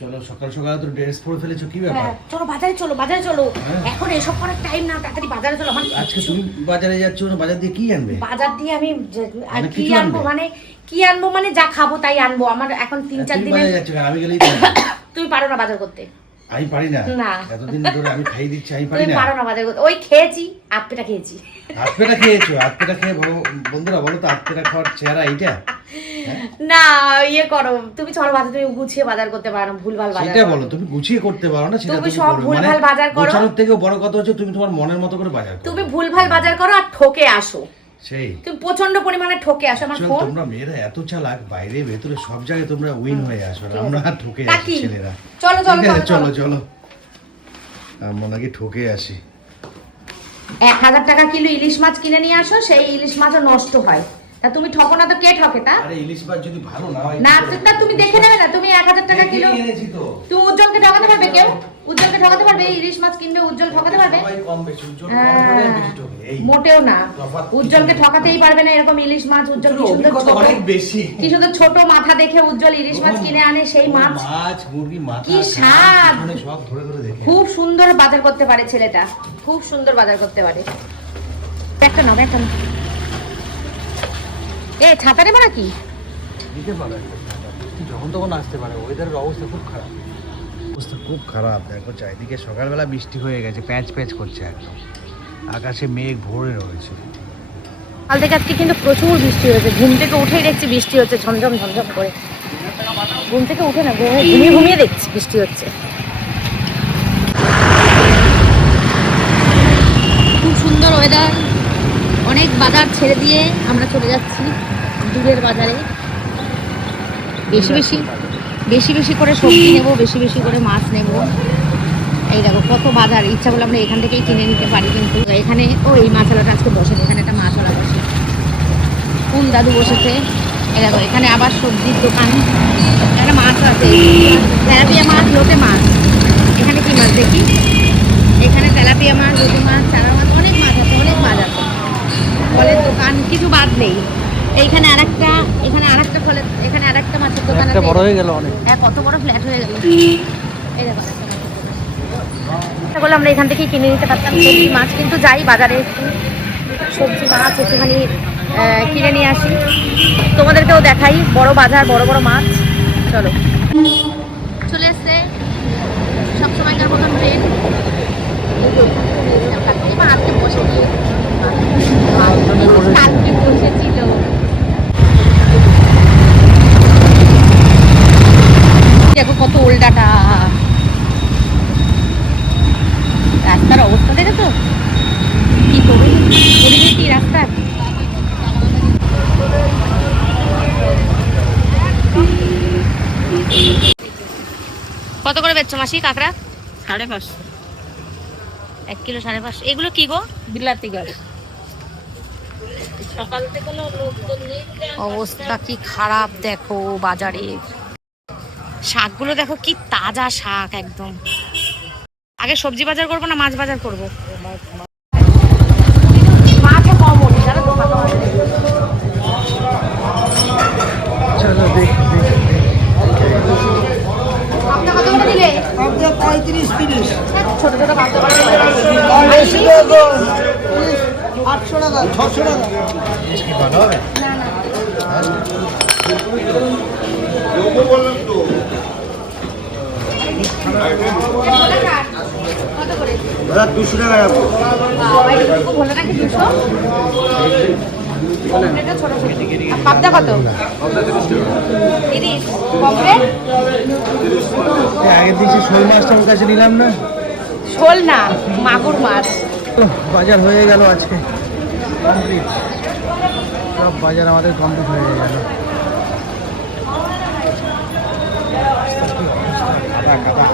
চলো সকাল সকাল তো ড্রেস পরে ফেলেছো, কি ব্যাপার? চলো বাজারে চলো এখন এসব করার টাইম না, তাড়াতাড়ি বাজারে চলো। আজকে তুমি বাজারে যাচ্ছ না, বাজার দিয়ে কি আনবে? বাজার দিয়ে আমি কি আনবো মানে যা খাবো তাই আনবো। আমার এখন 3-4 দিন বাজারে যাচ্ছ, আমি গেলেই তুমি পারো না বাজার করতে? আমি পারি না, না এতদিন ধরে আমি খাই দিচ্ছি, আমি পারি তুমি না। পারো না বাজার করতে। ওই খেয়েছি, আটপেটা খেয়েছি। আটপেটা খেয়েছো? আটপেটা খেয়ে বন্ধুরা বলো তো, আটপেটা খাওয়ার চেহারা এইটা? না ইয়ে করো, তুমি চলো বাজার, তুমি গুছিয়ে বাজার করতে পারো না, ভুলভাল বাজার সেটা বলো, তুমি গুছিয়ে করতে পারো না সেটা তুমি সব ভুলভাল বাজার করো। গোছানোর থেকেও বড় কথা হচ্ছে তুমি তোমার মনের মতো করে বাজার করো। তুমি ভুলভাল বাজার করো আর ঠকে আসো, সেই তুমি প্রচন্ড পরিমাণে ঠকে আসো। আমার ফোন, তোমরা মেয়েরা এত চালাক, বাইরে ভেতরে সব জায়গায় তোমরা উইন হয়ে আসো, আমরা ঠকে আসি ছেলেরা। চলো চলো চলো চলো আমরা নাকি ঠকে আসি। 1000 টাকা কিলো ইলিশ মাছ কিনে নিয়ে আসো, সেই ইলিশ মাছও নষ্ট হয়। তা তুমি ঠকো না তো কে ঠকে? তা আরে ইলিশ মাছ যদি ভালো না হয় না, তা তুমি দেখে নেবে না। তুমি 1000 টাকা কিলো তুমি উজ্জ্বলকে ঠকাতে পারবে? কেউ উজ্জ্বলকে ঠকাতে পারবে? ইলিশ মাছ কিনবে উজ্জ্বল ঠকাতে পারবে? সবাই কম বেশি, উজ্জ্বল কম করে বেশি ঠকে। এই মোটেও না, উজ্জ্বলকে ঠকাতেই পারবে না। এরকম ইলিশ মাছ উজ্জ্বল কি সুন্দর ছোট, অনেক বেশি, কি সুন্দর ছোট মাথা দেখে উজ্জ্বল ইলিশ মাছ কিনে আনে। সেই মাছ মুরগি মাথা কি স্বাদ, সব ধরে ধরে দেখে খুব সুন্দর বাজার করতে পারে ছেলেটা, খুব সুন্দর বাজার করতে পারে। একটা নাও, একটা নাও। এ ছাতা নেবো নাকি? দিতে পারে যখন তখন আসতে পারে, ওয়েদারের অবস্থা খুব খারাপ, অবস্থা খুব খারাপ। দেখো চারিদিকে সকালবেলা বৃষ্টি হয়ে গেছে, প্যাচ প্যাচ করছে একদম, আকাশে মেঘ ভরে রয়েছে। কাল থেকে আজকে কিন্তু প্রচুর বৃষ্টি হয়েছে। ঘুম থেকে উঠেই দেখছি বৃষ্টি হচ্ছে ঝমঝম ঝমঝম করে। ঘুম থেকে উঠে না, ঘুমিয়ে ঘুমিয়ে দেখছি বৃষ্টি হচ্ছে। খুব সুন্দর ওয়েদার। অনেক বাজার ছেড়ে দিয়ে আমরা চলে যাচ্ছি দূরের বাজারে। বেশি বেশি করে সবজি নেব, বেশি বেশি করে মাছ নেব। এই দেখো কত বাজার, ইচ্ছা করলে আমরা এখান থেকেই কিনে নিতে পারি, কিন্তু এখানে এই মাছওয়ালাটা আজকে বসেনি, এখানে একটা মাছওয়ালা বসে, কোন দাদু বসেছে। এই দেখো এখানে আবার সবজির দোকান, এখানে মাছ আছে, তেলাপিয়া মাছ, লোটে মাছ। এখানে কি মাছ দেখি? এখানে তেলাপিয়া মাছ, লোটে মাছ, চারা মাছ, অনেক মাছ আছে, অনেক মাছ আছে। ফলের দোকান কিছু বাদ নেই। এখানে আরেকটা ফলের, এখানে আরেকটা মাছের দোকান আছে, বড় হয়ে গেল অনেক। হ্যাঁ কত বড় ফ্ল্যাট হয়ে গেল। এই দেখো বলে আমরা এখান থেকেই কিনে নিতে পারতাম সবজি মাছ, কিন্তু যাই বাজারে একটু সবজি মাছ একটুখানি কিনে নিয়ে আসি, তোমাদেরকেও দেখাই বড় বাজার, বড় বড় মাছ। চলো, চলে এসছে সবসময়কার মতন ট্রেন। আজকে বসেছিল, দেখো কত ওল্ডাটা রাস্তার অবস্থা, দেখে তো কি পরিবেশী রাস্তার। কত করে বেচছো মাসি কাঁকড়া? 550, 1 কিলো 550। এগুলো কি গো? বিলাতি গাছ। সকাল থেকে অবস্থা কি খারাপ দেখো বাজারে। শাকগুলো দেখো কি তাজা শাক একদম। আগে সবজি বাজার করবো না মাছ বাজার করবো? মাছও কম ওঠে জানো তো। চলো দেখ আপনি কত করে দিলে? 35 30 ছোট ছোট কত করে? 800 টাকা 600 টাকা। কি ভালো হবে? না না কত করে? 200 টাকা রাখবো। ভোলা নাকি 200? কমপ্লেটটা ছোট ছোট। আর পাবদা কত? 30। কমপ্লেট আগের দিন শোল মাছটা ওর কাছে নিলাম না। শোল না, মাগুর মাছ। বাজার হয়ে গেল আজকে কমপ্লিট, সব বাজার আমাদের কমপ্লিট হয়ে গেল। খাতা